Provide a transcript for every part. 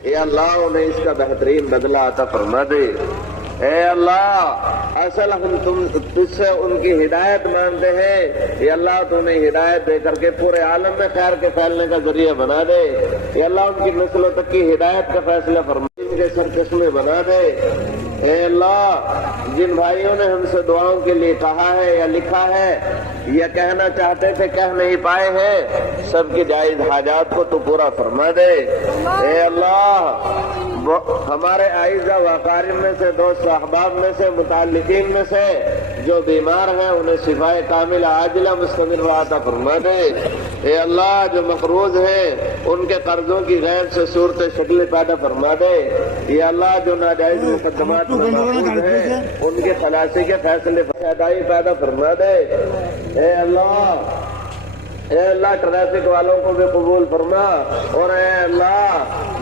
ए अल्लाह उन्हें इसका बेहतरीन बदला अता फरमा दे। ए अल्लाह असल हम तुझसे उनकी हिदायत मांगते हैं। ये अल्लाह तुम्हें हिदायत दे करके पूरे आलम में खैर के फैलने का जरिया बना दे। ये अल्लाह उनकी नस्लों तक की हिदायत का फैसला फरमा, इनके सरकस्मे बना दे। ए अल्लाह जिन भाइयों ने हमसे दुआओं के लिए कहा है या लिखा है या कहना चाहते थे कह नहीं पाए हैं, सबकी जायज हाजात को तो पूरा फरमा दे। ए अल्लाह हमारे आइज़ा वकारिम में से, दोस्त अहबाब में से, मुताल्लिकीन में से जो बीमार हैं उन्हें शिफाए कामिल आजिला मुस्तमिर अता फरमा दे। ए अल्लाह जो मकरूज हैं उनके कर्जों की गैर से सूरत शक्ल पैदा फरमा दे। ये अल्लाह जो नाजायज मुकदमात में महफूज हैं उनके खलासी के फैसले अदाई पैदा फरमा दे। ए अल्लाह ट्रैफिक वालों को भी कबूल फरमा। और ए अल्लाह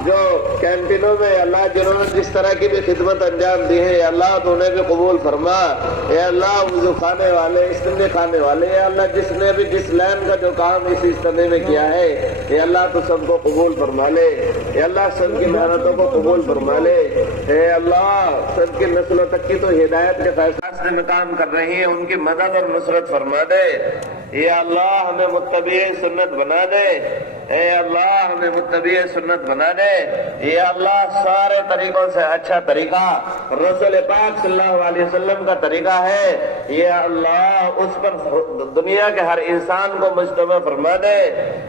जो कैंटीनों में अल्लाह जिन्होंने जिस तरह की भी खिदमत अंजाम दी है अल्लाह तो उन्हें भी कबूल फरमा। ए अल्लाह वुज़ू खाने वाले, इस्तिंजे खाने वाले, ए अल्लाह जिसने भी जिस लाइन का जो काम इस इस्तिंजे में किया है ए अल्लाह तो सबको कबूल फरमा ले। ए अल्लाह सबकी मेहनतों को कबूल फरमा ले। ए अल्लाह सबकी नस्लों तक की तो हिदायत के फैसले में काम कर रही है उनकी मदद और नुसरत फरमा दे। ये अल्लाह हमें मुत्तबी सुन्नत बना दे। ए अल्लाह हमें मुत्तबी सुन्नत बना दे। ये अल्लाह सारे तरीकों से अच्छा तरीका रसूल पाक सल्लल्लाहु अलैहि वसल्लम का तरीका है। ये अल्लाह उस पर दुनिया के हर इंसान को मुज्तमा फरमा दे।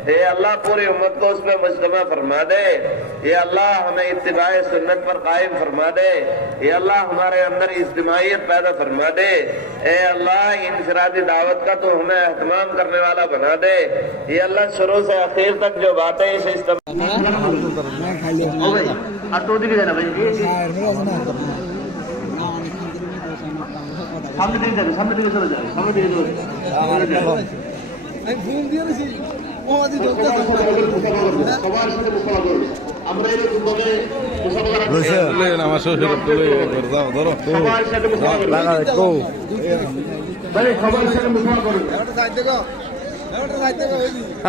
ये अल्लाह पूरी उम्मत को उस पर मुज्तमा फरमा दे। ये अल्लाह हमें इत्तिबाए सुन्नत पर कायम फरमा दे। ये अल्लाह हमारे अंदर इज्तिमाइयत पैदा फरमा दे। ए अल्लाह इनफरादी दावत का तो हमें एहतमाम करने वाला बना दे। ये अल्लाह शुरू से आखिर तक जो बातें इसे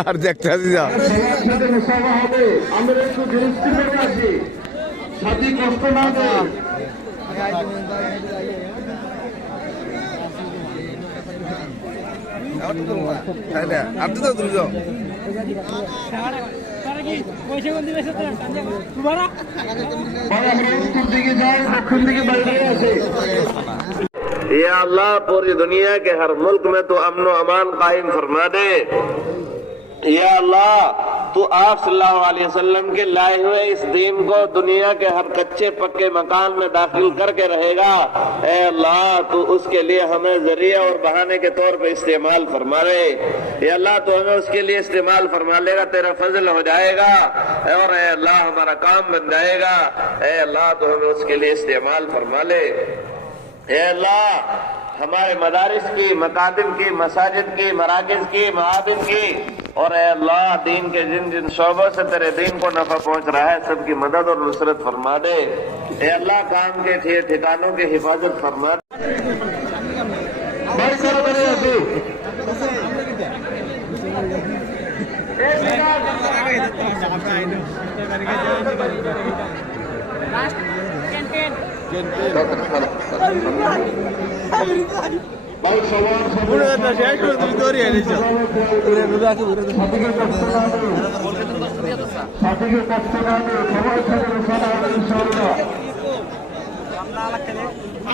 আর দেখতে আসি যা হবে। আমরা একটু দৃষ্টি করে আসি, সাথী কষ্ট না দেয়। আপনি তো তুমি যাও उत्तर दिखे जाए दक्षिण दिखे बढ़ আছে। ये अल्लाह पूरी दुनिया के हर मुल्क में तो अमन व अमान कायम फरमा दे। या अल्लाह तू आप सल्लल्लाहु अलैहि वसल्लम के लाए हुए इस दीन को दुनिया के हर कच्चे पक्के मकान में दाखिल करके रहेगा। ए अल्लाह तू उसके लिए हमें जरिया और बहाने के तौर पे इस्तेमाल फरमा ले। या अल्लाह तू हमें उसके लिए इस्तेमाल फरमा लेगा, तेरा फजल हो जाएगा और ए अल्लाह हमारा काम बन जाएगा। ए अल्लाह तू हमें उसके लिए इस्तेमाल फरमा ले। ए अल्लाह हमारे मदारिस की, मकादिम की, मसाजिद की, मराकिज की, महादिन की और ए अल्लाह दीन के जिन जिन शोबों से तेरे दीन को नफा पहुंच रहा है सबकी मदद और नुसरत फरमा दे। ए अल्लाह काम के ठिकानों की हिफाजत फरमा दे।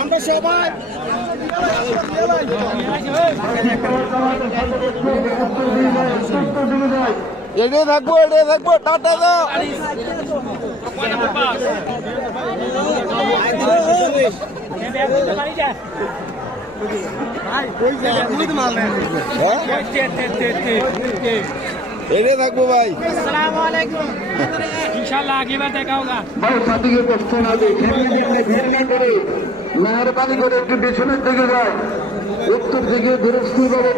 আমরা সবাই এটাই থাকবো টাটা দাও এটাই থাকবো ভাই। আসসালামু আলাইকুম, ইনশাআল্লাহ আগে বার দেখা হোগা। ভাই সাথীকে কষ্ট না দিয়ে করে মেহরবানি করে একটু পেছনের দিকে যায়, উত্তর দিকে দূরস্থ ভাবে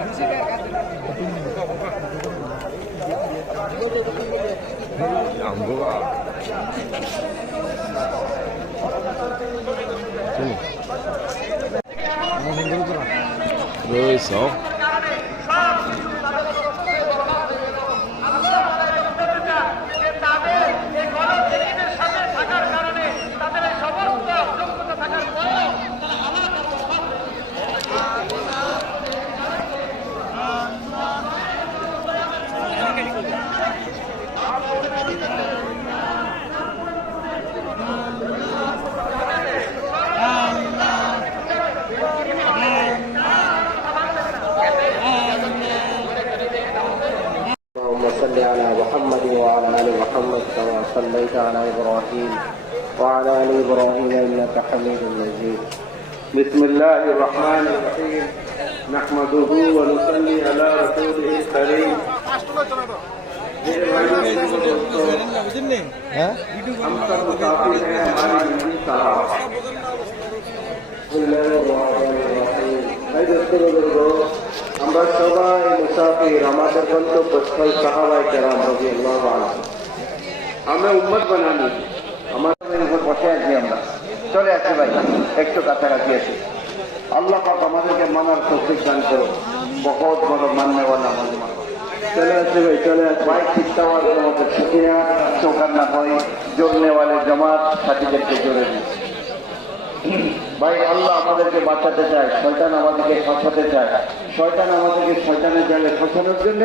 Música 안 보가. 여기서. اللهم صل على محمد وعلى ال محمد كما صليت على ابراهيم وعلى ال ابراهيم انك حميد مجيد. بسم الله الرحمن الرحيم نحمده ونصلي على رسوله الكريم. हम सब मुसाफिर हैं हमारी नबी साहब। আমরা সবাই মুসাফির, আমাদের গন্তব্যস্থল সাহাবায়ে কেরাম রাদিয়াল্লাহু আনহু। আমরা উম্মত বানানি, আমাদের উপর বসে আছি, আমরা চলে আসি ভাই, একটু কাছাকাছি আছি। আল্লাহ পাক আমাদেরকে মানার তৌফিক দান করো, বহুত বড় মাননেওয়ালা মুসলমান। চলে আসি ভাই, চলে আসি ভাই। চিত্তাওয়ার আমাদের শুকিয়া চৌকার না হয় জোরনে वाले জমাত সাথীদেরকে জোরে দিই ভাই। আল্লাহ আমাদেরকে বাঁচাতে চায়, শয়তান আমাদেরকে ফাঁসাতে চায়। শয়তান আমাদেরকে শয়তানের জালে ফাঁসানোর জন্য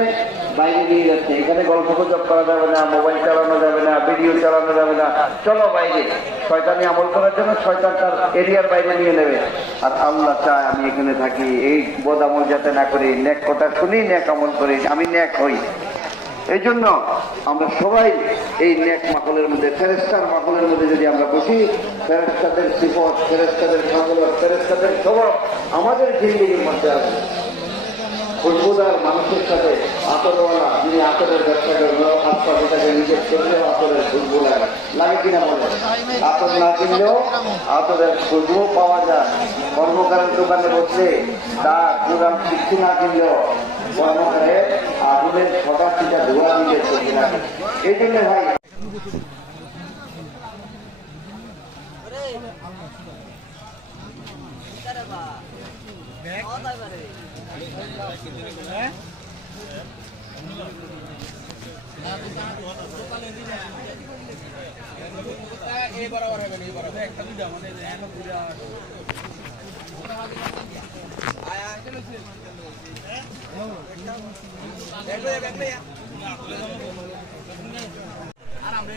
বাইরে নিয়ে যাচ্ছে। এখানে গল্প গুজব করা যাবে না, মোবাইল চালানো যাবে না, ভিডিও চালানো যাবে না। চলো বাইরে, শয়তানি আমল করার জন্য শয়তান তার এরিয়ার বাইরে নিয়ে নেবে। আর আল্লাহ চায় আমি এখানে থাকি, এই বদ আমল যাতে না করি, নেক কথা শুনি, নেক আমল করি, আমি নেক হই। এই জন্য আমরা সবাই এই নেক মাহলের মধ্যে, ফেরেশতার মাহলের মধ্যে যদি আমরা বসি, ফেরেশতাদের সিফত, ফেরেশতাদের ফজিলত, ফেরেশতাদের স্বভাব আমাদের জিন্দেগির মধ্যে আসবে। খুশবুদার মানুষের সাথে আতরওয়ালা, যিনি আতরের ব্যবসা করেন, আত্মা যেটাকে নিজের করলেও আতরের খুশবু লাগে কিনা বলে। আতর না কিনলেও আতরের খুশবু পাওয়া যায়। কর্মকারের দোকানে বসলে তার প্রোগ্রাম কিছু না কিনলেও কর্মকারে আগুনের ছটা চিটা ধোয়া নিজের চোখে লাগে। এই জন্য ভাই আর আমরা